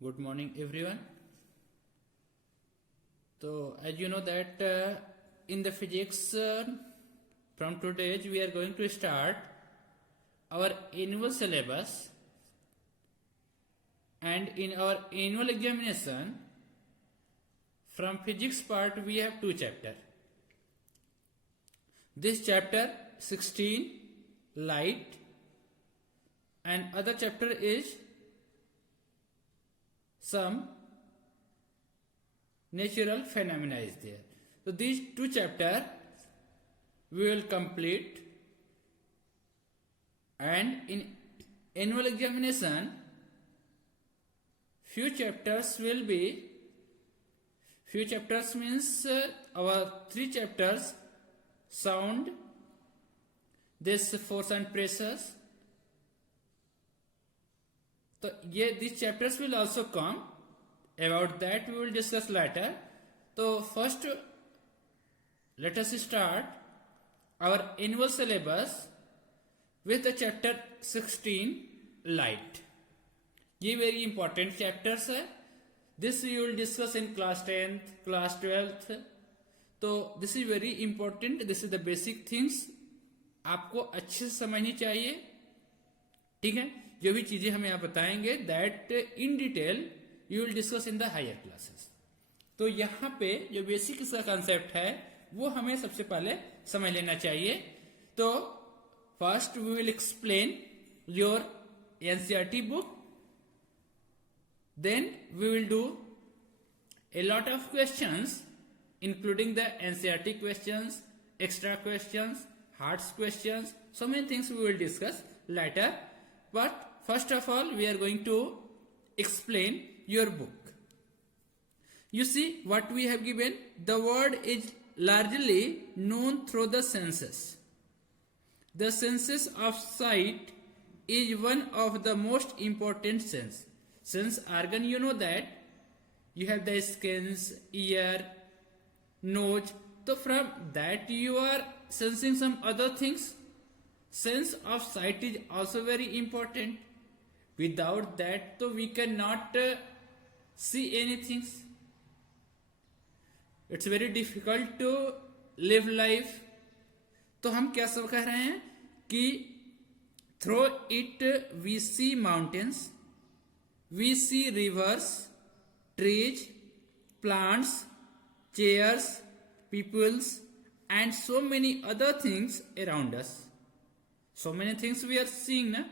Good morning, everyone. So, as you know that in the physics, from today we are going to start our annual syllabus, and in our annual examination, from physics part we have two chapters. This chapter 16, light, and other chapter is some natural phenomena is there. So these two chapters we will complete, and in annual examination few chapters means our three chapters: sound, this force and pressures. So these chapters will also come. About that we will discuss later. So first let us start our annual syllabus with the chapter 16, light. ये very important chapters है. This you will discuss in class 10th, class 12th. तो this is very important. This is the basic things. आपको अच्छे से समझनी चाहिए. ठीक है, जो भी चीजें हमें आप बताएंगे that in detail you will discuss in the higher classes. तो यहाँ पे जो बेसिक इसका कंसेप्ट है वो हमें सबसे पहले समझ लेना चाहिए. तो first we will explain your NCERT book, then we will do a lot of questions including the NCERT questions, extra questions, hard questions, so many things we will discuss later. But first of all we are going to explain your book. You see what we have given. The world is largely known through the senses. The senses of sight is one of the most important sense organ. You know that you have the skins, ear, nose. So from that you are sensing some other things. Sense of sight is also very important. Without that so we cannot see anything. It's very difficult to live life. तो हम क्या सब कह रहे हैं कि through it we see mountains, we see rivers, trees, plants, chairs, peoples, and so many other things around us. So many things we are seeing, na?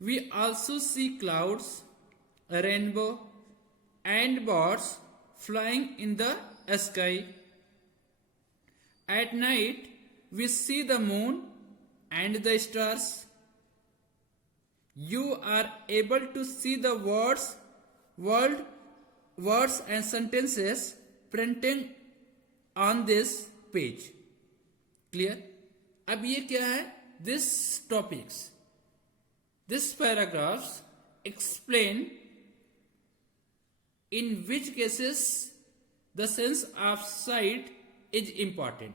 We also see clouds, a rainbow, and birds flying in the sky. At night we see the moon and the stars. You are able to see the words and sentences printed on this page. Clear? अब ये क्या है? This paragraphs explain in which cases the sense of sight is important.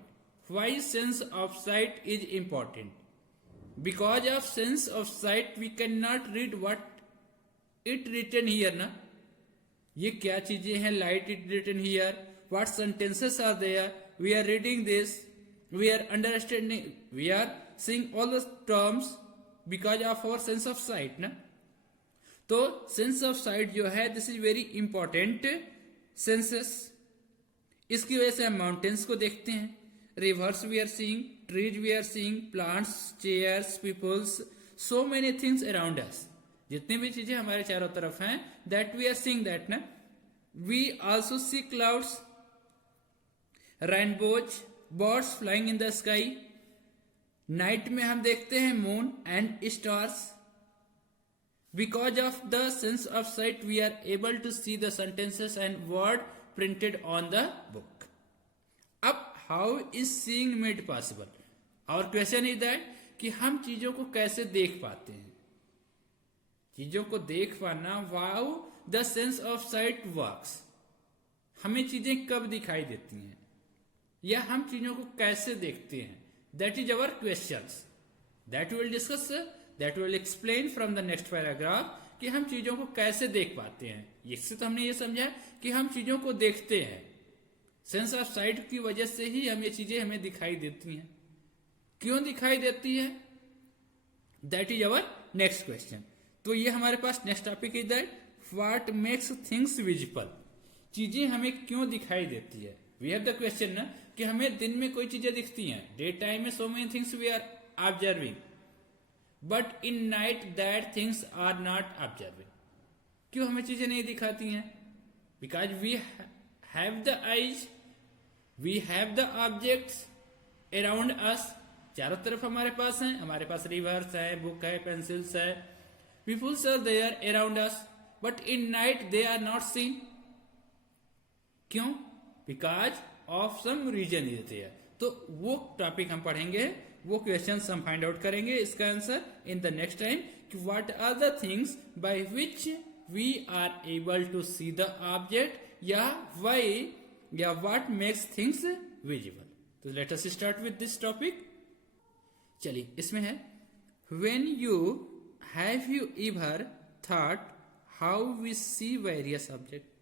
Why sense of sight is important? Because of sense of sight we cannot read what it written here, na? ये क्या चीजें हैं? Light it written here. What sentences are there? We are reading this. We are understanding. We are seeing all the terms because of our sense of sight, ना? तो sense of sight जो है this is very important senses. इसकी वजह से हम mountains को देखते हैं, rivers we are seeing, trees we are seeing, plants, chairs, peoples, so many things around us. जितनी भी चीजें हमारे चारों तरफ हैं that we are seeing that, ना? We also see clouds, rainbows, birds flying in the sky. Night में हम देखते हैं moon and stars. Because of the sense of sight we are able to see the sentences and word printed on the book. अब how is seeing made possible? Our question is that कि हम चीजों को कैसे देख पाते हैं. चीजों को देख पाना, wow the sense of site works. हमें चीजें कब दिखाई देती हैं या हम चीजों को कैसे देखते हैं, that is our questions that we will discuss, that we will explain from the next paragraph. कि हम चीजों को कैसे देख पाते हैं। इससे तो हमने ये समझा कि हम चीजों को देखते हैं, सेंस ऑफ साइट की वजह से ही हम ये चीजें हमें दिखाई देती हैं। क्यों दिखाई देती है, that is our next question. तो ये हमारे पास next topic is that what makes things visible. चीजें हमें क्यों दिखाई देती है। वी हैव द क्वेश्चन ना कि हमें दिन में कोई चीजें दिखती हैं, डे टाइम में so many things we are observing, but in night that things are not observing. क्यों हमें चीजें नहीं दिखाती हैं, because we have the eyes, we have the objects around us, चारों तरफ हमारे पास हैं, हमारे पास रिवर्स है, बुक है, पेंसिल्स है, peoples are there around us, but in night they are not seen. क्यों, because of some reason is there. तो वो टॉपिक हम पढ़ेंगे, वो क्वेश्चन हम फाइंड आउट करेंगे इसका answer in the next time कि what are the things by which we are able to see the object, या व्हाई, या व्हाट मेक्स थिंग्स विजिबल। तो let us start with this topic. चलिए, इसमें है when you have you ever thought how we see various object.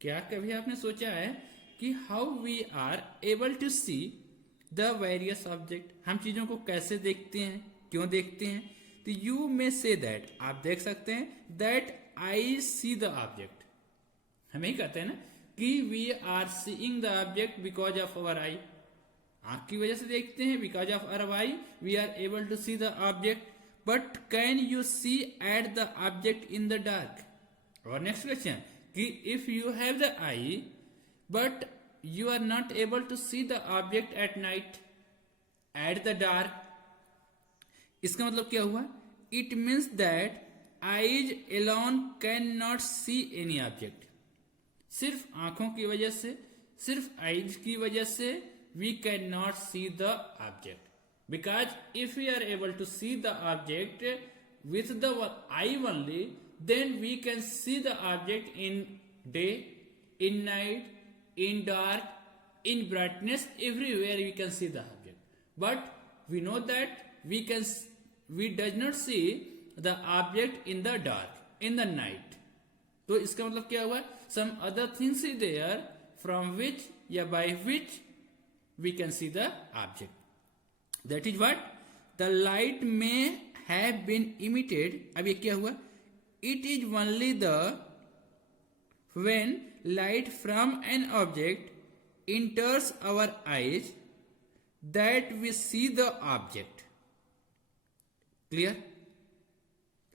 क्या कभी आपने सोचा है कि how we are able to see the various object, हम चीजों को कैसे देखते हैं, क्यों देखते हैं। तो यू मे से दैट, आप देख सकते हैं, that I see the object. हम यही कहते हैं ना कि we are seeing the object because of our eye, आंख की वजह से देखते हैं, because of our eye we are able to see the object. But can you see at the object in the dark. और नेक्स्ट क्वेश्चन कि if you have the eye but you are not able to see the object at night, at the dark, इसका मतलब क्या हुआ, it means that eyes alone cannot see any object। सिर्फ आंखों की वजह से, सिर्फ आईज की वजह से we cannot see the object, because if we are able to see the object with the eye only, then we can see the object in day, in night, in dark, in brightness, everywhere we can see the object. But we know that we does not see the object in the dark, in the night. तो इसका मतलब क्या हुआ, some other things is there from which या by which we can see the object. That is what the light may have been emitted. अब ये क्या हुआ, it is only the when light from an object enters our eyes that we see the object. Clear?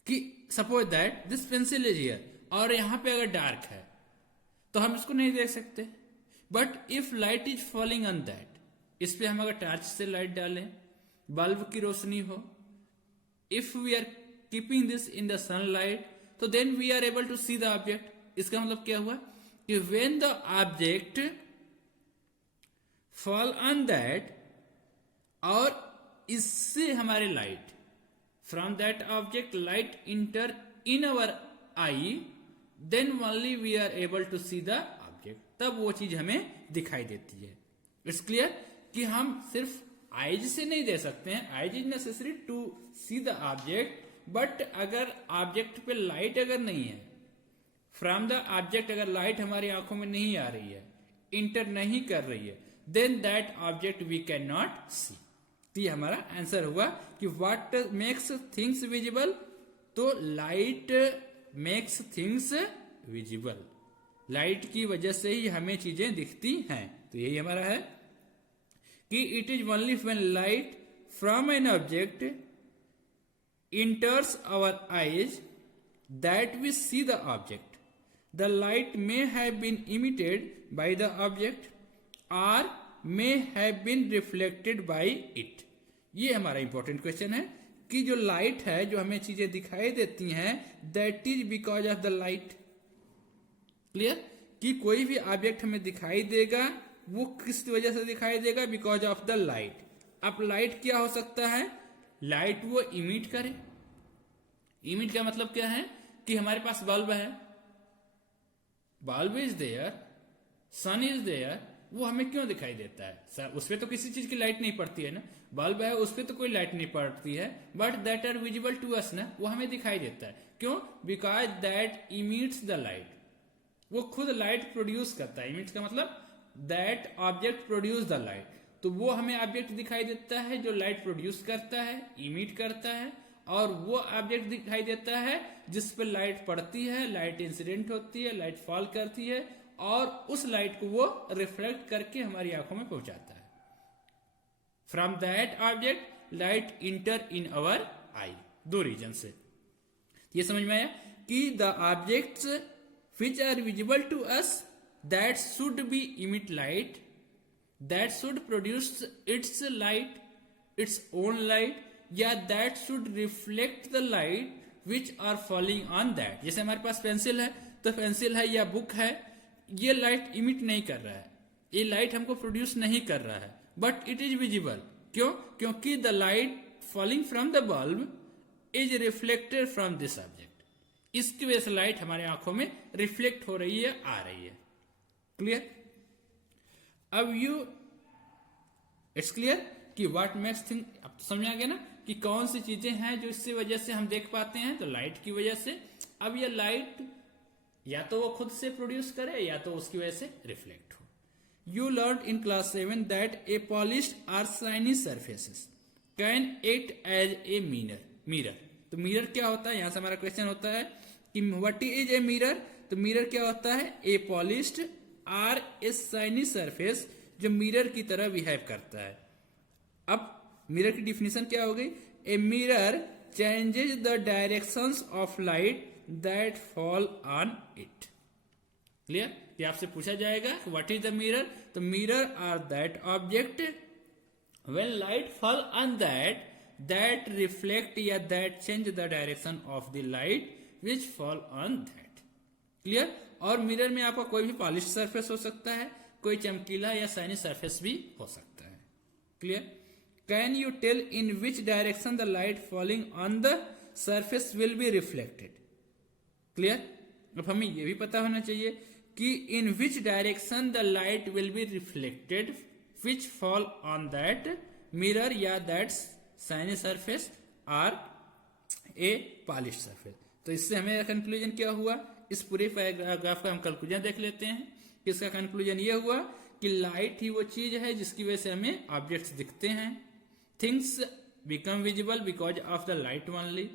कि suppose that this pencil is here, और यहां पे अगर dark है तो हम इसको नहीं देख सकते, but if light is falling on that, इस पे हम अगर टॉर्च से लाइट डालें, बल्ब की रोशनी हो, if we are keeping this in the sunlight, तो then we are able to see the object. इसका मतलब क्या हुआ कि when the object fall on that, और इससे हमारे light, from that object light enter in our eye, then only we are able to see the object, तब वो चीज हमें दिखाई देती है। इट्स क्लियर कि हम सिर्फ आईज से नहीं दे सकते हैं, eyes is necessary to see the object, but अगर ऑब्जेक्ट पे लाइट अगर नहीं है, फ्रॉम द ऑब्जेक्ट अगर लाइट हमारी आंखों में नहीं आ रही है, इंटर नहीं कर रही है, then that object we can not see. तो ये हमारा आंसर हुआ कि व्हाट मेक्स थिंग्स विजिबल। तो light makes things visible, light की वजह से ही हमें चीजें दिखती हैं। तो यही हमारा है कि it is only when light from an object enters our eyes that we see the object. The light may have been emitted by the object or may have been reflected by it. ये हमारा important question है कि जो light है, जो हमें चीजें दिखाई देती हैं, that is because of the light. Clear कि कोई भी ऑब्जेक्ट हमें दिखाई देगा, वो किस वजह से दिखाई देगा, बिकॉज ऑफ द लाइट। अब लाइट क्या हो सकता है, लाइट वो इमिट करे। इमिट का मतलब क्या है कि हमारे पास बल्ब है, bulb is there, sun is there, वो हमें क्यों दिखाई देता है? सर उस पर तो किसी चीज की लाइट नहीं पड़ती है ना, बल्ब है उस पर तो कोई लाइट नहीं पड़ती है, but that are visible to us ना, वो हमें दिखाई देता है। क्यों? Because that emits the light, वो खुद लाइट प्रोड्यूस करता है। इमिट्स का मतलब that object produce the light, तो वो हमें ऑब्जेक्ट दिखाई देता है जो लाइट प्रोड्यूस करता है, इमिट करता है, और वो ऑब्जेक्ट दिखाई देता है जिस पर लाइट पड़ती है, लाइट इंसिडेंट होती है, लाइट फॉल करती है, और उस लाइट को वो रिफ्लेक्ट करके हमारी आंखों में पहुंचाता है। From that object light enter in our eye. दो रीजन से ये समझ में आया कि the objects which are visible to us that should be emit light, that should produce its light, its own light, या that should reflect the light which are falling on that. जैसे हमारे पास pencil है, तो pencil है या book है, ये light emit नहीं कर रहा है, ये लाइट हमको प्रोड्यूस नहीं कर रहा है, बट इट इज विजिबल। क्यों? क्योंकि the light falling from the bulb is reflected from this object. इसकी वजह से लाइट हमारे आंखों में रिफ्लेक्ट हो रही है, आ रही है। क्लियर? अब इट्स क्लियर कि व्हाट मेक्स थिंग, अब तो समझ आ गया ना कि कौन सी चीजें हैं जो इससे वजह से हम देख पाते हैं, तो लाइट की वजह से। अब ये लाइट या तो वो खुद से प्रोड्यूस करे या तो उसकी वजह से रिफ्लेक्ट हो। You learn in class 7 that a polished or shiny surfaces can act as a mirror. तो मिरर क्या होता है? यहां से हमारा क्वेश्चन होता है कि व्हाट इज ए मिरर। तो मिरर क्या होता है? A polished or a shiny surface जो मिरर की तरह बिहेव करता है। अब मिरर की डिफिनेशन क्या हो गई? A mirror changes the directions of light that fall on it. Clear? ये आपसे पूछा जाएगा व्हाट इज द मिरर। तो mirror are that object when light fall on that reflect या that change the direction of the light which fall on that. Clear? और mirror में आपका कोई भी पॉलिश सरफेस हो सकता है, कोई चमकीला या शाइनी सरफेस भी हो सकता है। Clear? Can you tell in which direction the light falling on the surface will be reflected. Clear? अब हमें यह भी पता होना चाहिए कि in which direction the light will be reflected which fall on that mirror या that shiny surface or a polish surface. तो इससे हमें कंक्लूजन क्या हुआ? इस पूरे पैराग्राफ का हम कंक्लूजन देख लेते हैं। इसका कंक्लूजन ये हुआ कि लाइट ही वो चीज है जिसकी वजह से हमें ऑब्जेक्ट्स दिखते हैं। Things become visible because of the light only,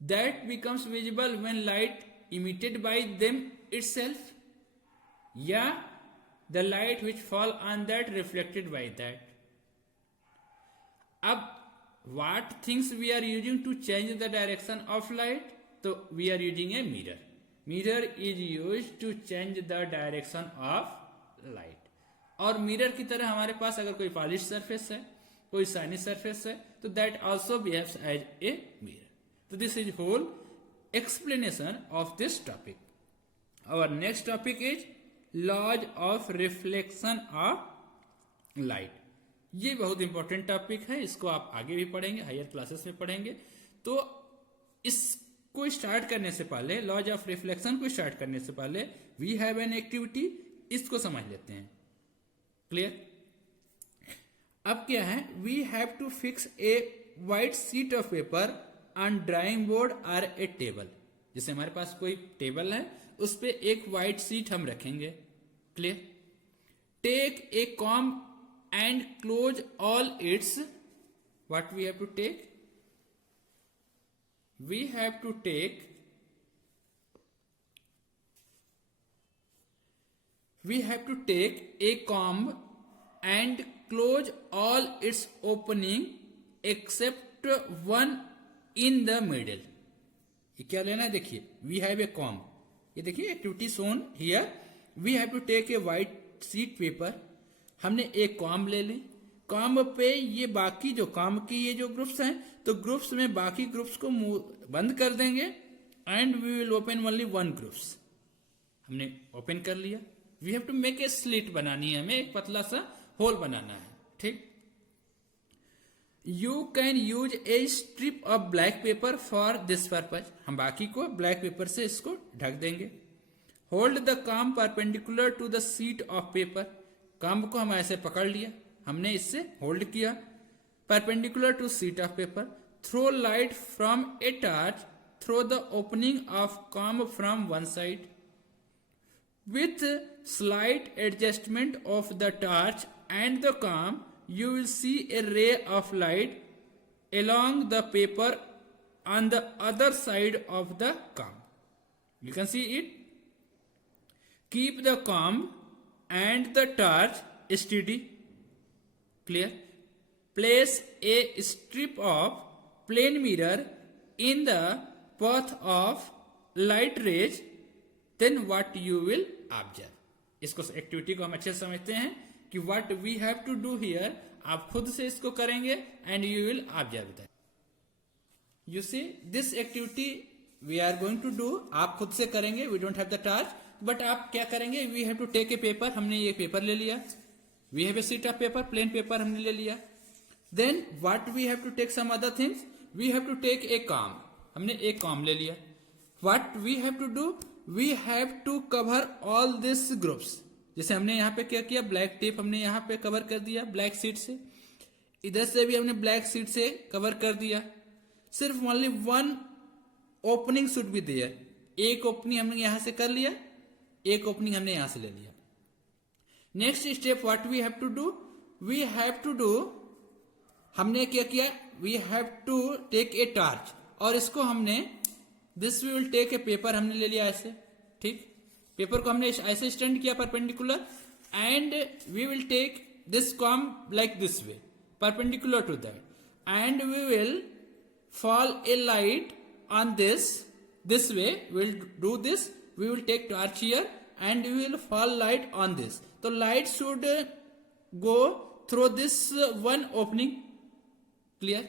that becomes visible when light emitted by them itself, या the light which fall on that reflected by that. अब what things we are using to change the direction of light? तो we are using a mirror. Mirror is used to change the direction of light. और mirror की तरह हमारे पास अगर कोई polish surface है, कोई शाइनी सरफेस है, तो that also behaves as a mirror. तो this is whole explanation of this topic. Our next topic is laws of reflection of light. ये बहुत इंपॉर्टेंट टॉपिक है, इसको आप आगे भी पढ़ेंगे, हायर क्लासेस में पढ़ेंगे। तो इसको स्टार्ट करने से पहले, लॉज ऑफ रिफ्लेक्शन को स्टार्ट करने से पहले वी हैव एन एक्टिविटी, इसको समझ लेते हैं। क्लियर? अब क्या है? We have to fix a white sheet of paper on drawing board और ए टेबल। जैसे हमारे पास कोई टेबल है, उस पर एक वाइट शीट हम रखेंगे। Clear? Take a comb and close all its, what we have to take? We have to take a comb and close all its opening except one in the middle. ये क्या लेना है? देखिए, we have a comb, ये देखिए activity shown here. We have to take a white sheet paper, हमने एक comb ले ली, कॉम्ब पे ये बाकी जो कॉम्ब की ये जो ग्रुप्स हैं, तो ग्रुप्स में बाकी ग्रुप्स को बंद कर देंगे and we will open only one groups. हमने ओपन कर लिया। We have to make a slit बनानी है, हमें एक पतला सा होल बनाना है। ठीक? You can use a strip of black paper for this purpose. हम बाकी को ब्लैक पेपर से इसको ढक देंगे। Hold the comb perpendicular to the sheet of paper. Comb को हम ऐसे पकड़ लिया, हमने इससे होल्ड किया perpendicular to sheet of paper. Throw light from a torch through the opening of comb from one side. With slight adjustment of the torch and the comb, you will see a ray of light along the paper on the other side of the comb. You can see it. Keep the comb and the torch steady. Clear? Place a strip of plain mirror in the path of light rays. Then what you will observe. इसको activity को हम अच्छे से समझते हैं कि what we have to do here, आप खुद से इसको करेंगे and you will observe that. You see this activity we are going to do, आप खुद से करेंगे, we don't have the torch, but आप क्या करेंगे, we have to take a paper, हमने ये पेपर ले लिया, we have a sheet of paper, plain paper हमने ले लिया. Then what we have to take some other things, we have to take a comb, हमने एक comb ले लिया. What we have to do, we have to cover all these groups. जैसे हमने यहाँ पे क्या किया, ब्लैक टेप हमने यहाँ पे कवर कर दिया ब्लैक शीट से, इधर से भी हमने ब्लैक शीट से कवर कर दिया. सिर्फ only one opening should be there. एक ओपनिंग हमने यहां से कर लिया, एक ओपनिंग हमने यहां से ले लिया. Next step what we have to do, we have to do, हमने क्या किया, we have to take a torch, और इसको हमने this we will take a paper हमने ले लिया ऐसे, ठीक, पेपर को हमने ऐसे स्टैंड किया perpendicular, and we will take this comb like this way perpendicular to that, and we will fall a light on this way. We'll do this, we will take torch here and we will fall light on this. So light should go through this one opening. Clear?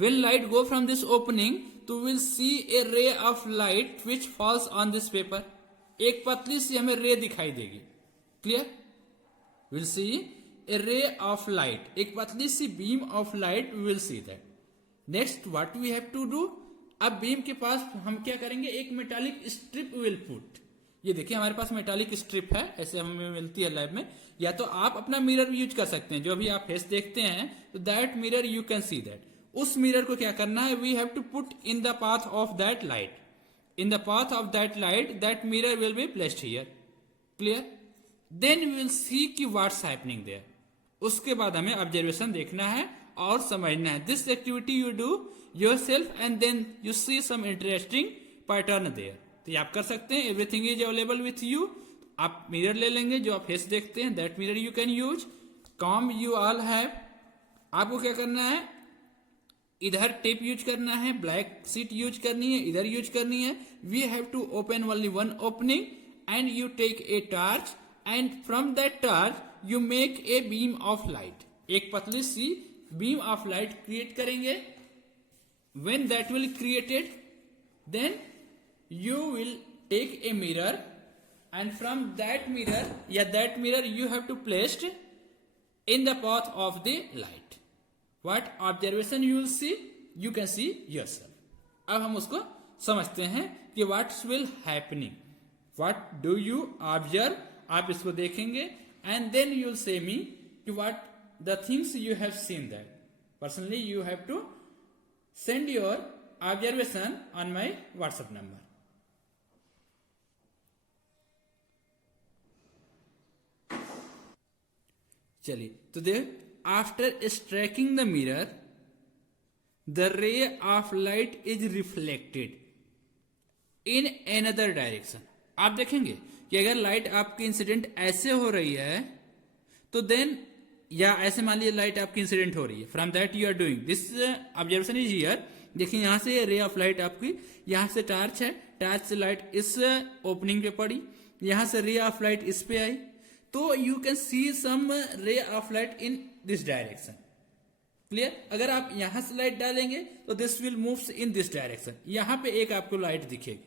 When light go from this opening, तो we'll see a ray of light which falls on this paper. एक पतली सी हमें रे दिखाई देगी. Clear? We'll see a ray of light, एक पतली सी beam of light, we will see that. Next what we have to do, अब बीम के पास हम क्या करेंगे, एक मेटालिक स्ट्रिप विल पुट. ये देखिए हमारे पास मेटालिक स्ट्रिप है, ऐसे हमें मिलती है लैब में, या तो आप अपना मिरर यूज कर सकते हैं, जो भी आप फेस देखते हैं, तो that mirror you can see that. उस मिरर को क्या करना है, we have to put in the path of that light, in the path of that light, that mirror will be placed here. Clear? Then we will see कि what's happening there. उसके बाद हमें observation देखना है और समझना है. This activity you do yourself and then you see some interesting pattern there. तो ये आप कर सकते हैं. Everything is available with you. आप मिरर ले लेंगे, जो आप फेस देखते हैं, that mirror you can use. Comb you all have. आपको क्या करना है, इधर टेप यूज करना है, ब्लैक शीट यूज करनी है, इधर यूज करनी है. We have to open only one opening and you take a torch, and from that torch you make a beam of light. एक पतली सी beam of light create करेंगे. when that will created, then you will take a mirror and from that mirror, that mirror you have to placed in the path of the light. what observation you will see, you can see yourself. अब हम उसको समझते हैं कि what will happening, what do you observe. आप इसको देखेंगे and then you will say me कि what the things you have seen that. Personally you have to send your observation on my WhatsApp number. चलिए तो देख, after striking the mirror, the ray of light is reflected in another direction. आप देखेंगे कि अगर light आपकी incident ऐसे हो रही है, तो देन, या ऐसे मान लीजिए लाइट आपकी इंसिडेंट हो रही है, from that you are doing this observation is here. देखिए यहां से रे ऑफ लाइट आपकी, यहां से टार्च है, टार्च से लाइट इस ओपनिंग पे पड़ी, यहां से रे ऑफ लाइट इस पे आई, तो you can see some ray of light in this direction. Clear? अगर आप यहां से लाइट डालेंगे तो this will moves in this direction. यहां पे एक आपको लाइट दिखेगी,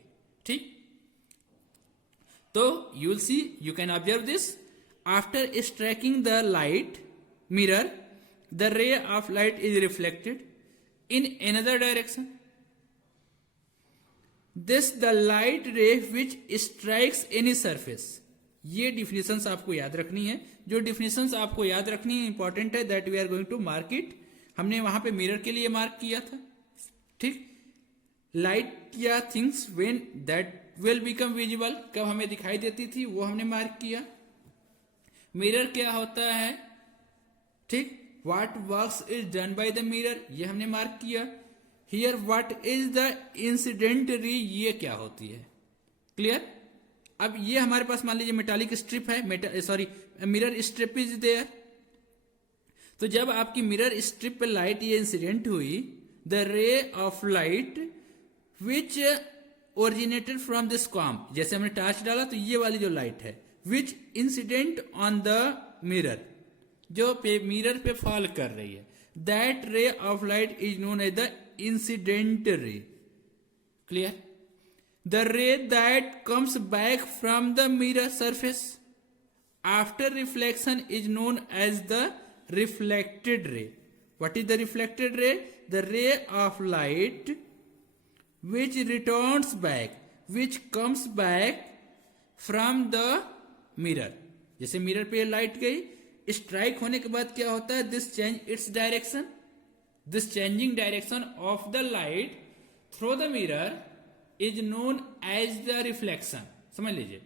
ठीक. तो you will see, you can observe this. After striking the light mirror, the ray of light is reflected in another direction. This the light ray which strikes any surface. ये definitions आपको याद रखनी है। जो definitions आपको याद रखनी है इंपॉर्टेंट है, that we are going to mark it. हमने वहां पे मिरर के लिए मार्क किया था, ठीक। लाइट या things when that will become visible, कब हमें दिखाई देती थी, वो हमने मार्क किया। मिरर क्या होता है, ठीक। What works is done by the mirror, ये हमने मार्क किया। Here what is the incident ray, ये क्या होती है, क्लियर। अब ये हमारे पास मान लीजिए मेटालिक स्ट्रिप है, sorry mirror strip is there. तो जब आपकी मिरर स्ट्रिप पे लाइट ये इंसिडेंट हुई, the ray of light which originated from this comb, जैसे हमने टार्च डाला तो ये वाली जो लाइट है, विच इंसिडेंट ऑन द मिरर, जो पे मिरर पे फॉल कर रही है, that ray of light is known as the incident ray, clear. The ray that comes back from the mirror surface after reflection is known as the reflected ray. What is the reflected ray? The ray of light which returns back, which comes back from the mirror. जैसे mirror पे light गई, strike होने के बाद क्या होता है, this change its direction, this changing direction of the light through the mirror is known as the reflection. समझ लीजिए,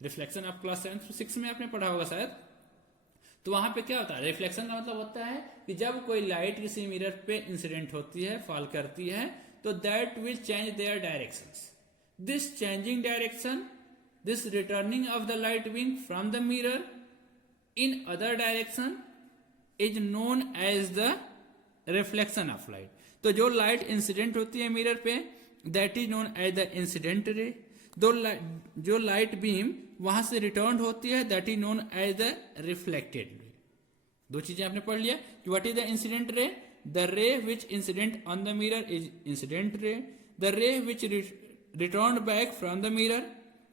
रिफ्लेक्शन आप क्लास 7-6 में आपने पढ़ा होगा शायद। तो वहां पे क्या होता है, रिफ्लेक्शन का मतलब होता है कि जब कोई लाइट किसी मिरर पे इंसिडेंट होती है, फॉल करती है, तो that will change their directions. This changing direction, this returning of the light beam from the mirror in other direction is known as the reflection of light. तो जो light incident होती है mirror पे, that is known as the incident ray. जो light beam वहां से return होती है, that is known as the reflected ray. दो चीजें आपने पढ़ लिया कि what is the incident ray, the ray which incident on the mirror is incident ray, the ray which return back from the mirror,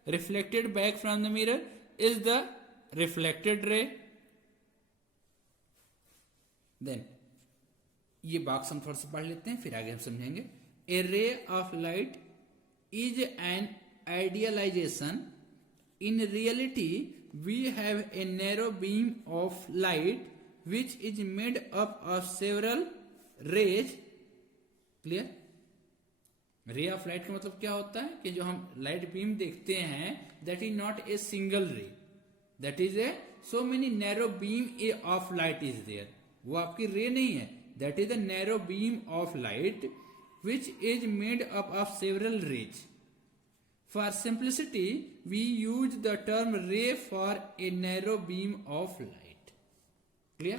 reflected back from the mirror is the reflected ray. Then ये box हम थोड़ा सा पढ़ लेते हैं, फिर आगे हम समझेंगे। A ray of light is an idealization. In reality, we have a narrow beam of light which is made up of several rays. Clear? रे ऑफ लाइट का मतलब क्या होता है कि जो हम लाइट बीम देखते हैं, that is not a single ray, that is a so many narrow beam of light is there. वो आपकी रे नहीं है, that is the narrow beam of light which is made up of several rays. For simplicity, we use the term ray for a narrow beam of light. Clear?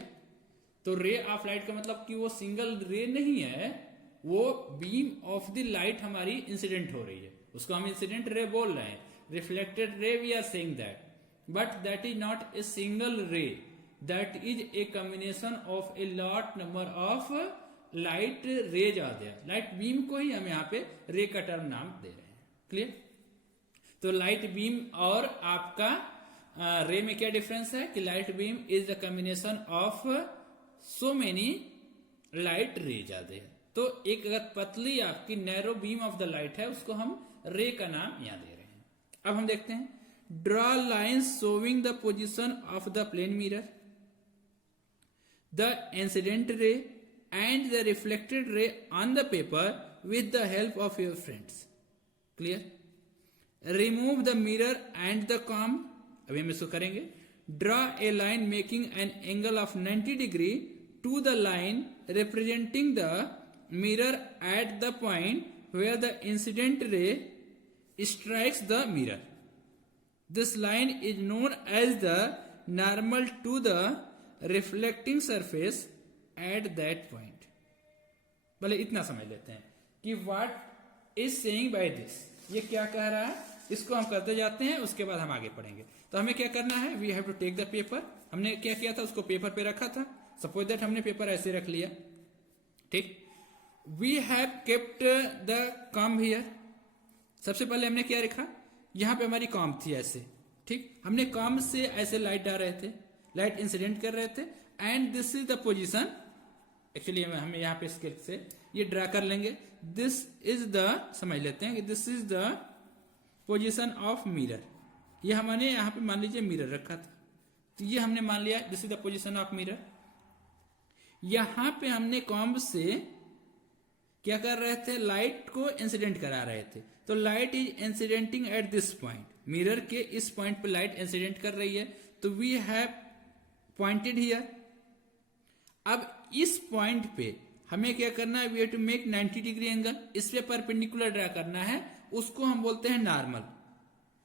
तो रे of light का मतलब कि वो single रे नहीं है, वो बीम ऑफ द लाइट हमारी इंसिडेंट हो रही है, उसको हम इंसिडेंट रे बोल रहे हैं। Reflected ray we are saying that, but that is not a single ray, that is a combination of a lot number of light rays आ गया। लाइट बीम को ही हम यहाँ पे रे का टर्म नाम दे रहे हैं। क्लियर? तो लाइट बीम और आपका रे में क्या डिफरेंस है कि light beam is the combination of so many light rays आ गया। तो एक अगर पतली आपकी narrow beam of the light है, उसको हम रे का नाम यहाँ दे रहे हैं। अब हम देखते हैं, draw lines showing the position of the plane mirror, the incident ray and the reflected ray on the paper with the help of your friends. Clear? Remove the mirror and the comb. अभी हम इसको करेंगे। Draw a line making an angle of 90 degree to the line representing the mirror at the point where the incident ray strikes the mirror. This line is known as the normal to the reflecting surface at that point. भले इतना समझ लेते हैं कि what is saying by this, ये क्या कह रहा है, इसको हम करते जाते हैं, उसके बाद हम आगे पढ़ेंगे। तो हमें क्या करना है, we have to take the paper. हमने क्या किया था, उसको पेपर पे रखा था। सपोज दैट हमने पेपर ऐसे रख लिया, ठीक। We have kept the comb here. सबसे पहले हमने क्या रखा, यहां पे हमारी कॉम्ब थी ऐसे, ठीक। हमने कॉम्ब से ऐसे लाइट डाल रहे थे, लाइट इंसिडेंट कर रहे थे, and this is the position. Actually हमें यहाँ पे स्केल से ये ड्रा कर लेंगे। दिस इज द, समझ लेते हैं कि this is the position of mirror. ये हमने यहाँ पे मान लीजिए मिरर रखा था, तो ये हमने मान लिया this is the position of mirror. यहां पे हमने कॉम्ब से क्या कर रहे थे, लाइट को इंसिडेंट करा रहे थे। तो light is incidenting at this point, mirror के इस पॉइंट पे लाइट इंसिडेंट कर रही है, तो वी हैव पॉइंटेड हियर। अब इस पॉइंट पे हमें क्या करना है, we have to make 90 degree angle, इस पे परपेंडिकुलर ड्रा करना है, उसको हम बोलते हैं नॉर्मल।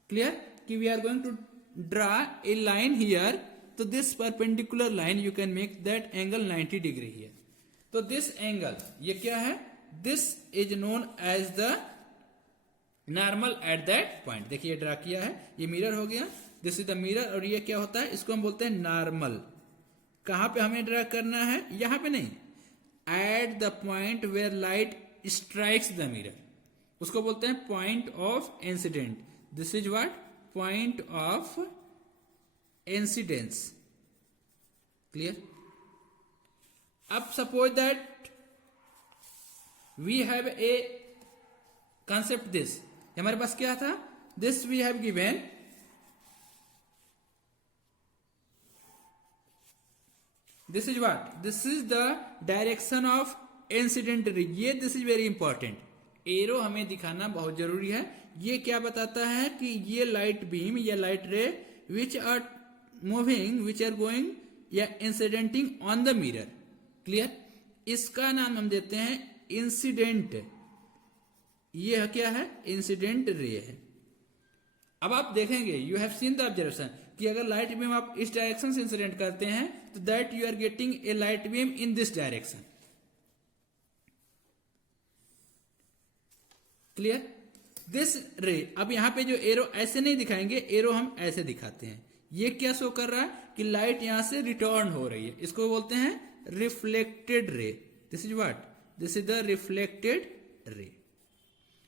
क्लियर कि we are going to draw a line here, तो this perpendicular line you can make that angle 90 degree here. तो दिस एंगल ये क्या है, this is known as the normal at that point. देखिए draw किया है, ये मिरर हो गया, दिस इज द मिरर, और ये क्या होता है, इसको हम बोलते हैं नॉर्मल। कहां पे हमें ड्रा करना है, यहां पे नहीं, at the point where light strikes the mirror, उसको बोलते हैं point of incident. This is what, point of incidence. Clear. अब suppose that we have a concept, this हमारे पास क्या था, this we have given this is what, this is the direction of incident ray. ये this is very important, arrow हमें दिखाना बहुत जरूरी है। ये क्या बताता है कि ये लाइट बीम या light ray which are moving, which are going या incidenting on the mirror. Clear. इसका नाम हम देते हैं इंसिडेंट। ये क्या है, इंसिडेंट रे है। अब आप देखेंगे, you have seen the observation कि अगर लाइट बीम आप इस डायरेक्शन से इंसिडेंट करते हैं तो that you are getting a light beam in this direction. Clear. This ray, अब यहां पे जो एरो ऐसे नहीं दिखाएंगे, एरो हम ऐसे दिखाते हैं। ये क्या शो कर रहा है कि लाइट यहां से रिटर्न हो रही है, इसको बोलते हैं रिफ्लेक्टेड रे। This is what, this is the reflected रे।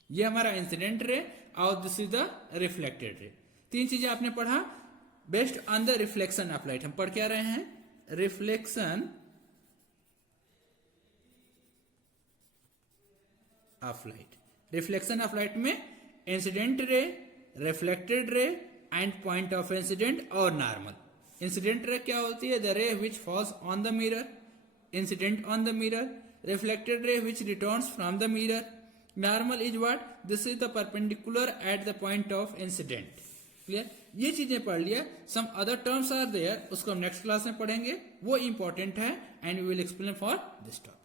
ये हमारा इंसिडेंट रे और दिस इज द रिफ्लेक्टेड रे। तीन चीजें आपने पढ़ा based on the reflection of light. हम पढ़ क्या रहे हैं, reflection of light. Reflection of light में incident ray, reflected ray and point of incident और नॉर्मल। इंसिडेंट रे क्या होती है, the ray which falls on the mirror, incident on the mirror. Reflected ray which returns from the mirror. Normal is what, this is the perpendicular at the point of incident. Clear. ये चीजें पढ़ लिया। Some other terms are there, उसको हम next class में पढ़ेंगे, वो important है and we will explain for this topic.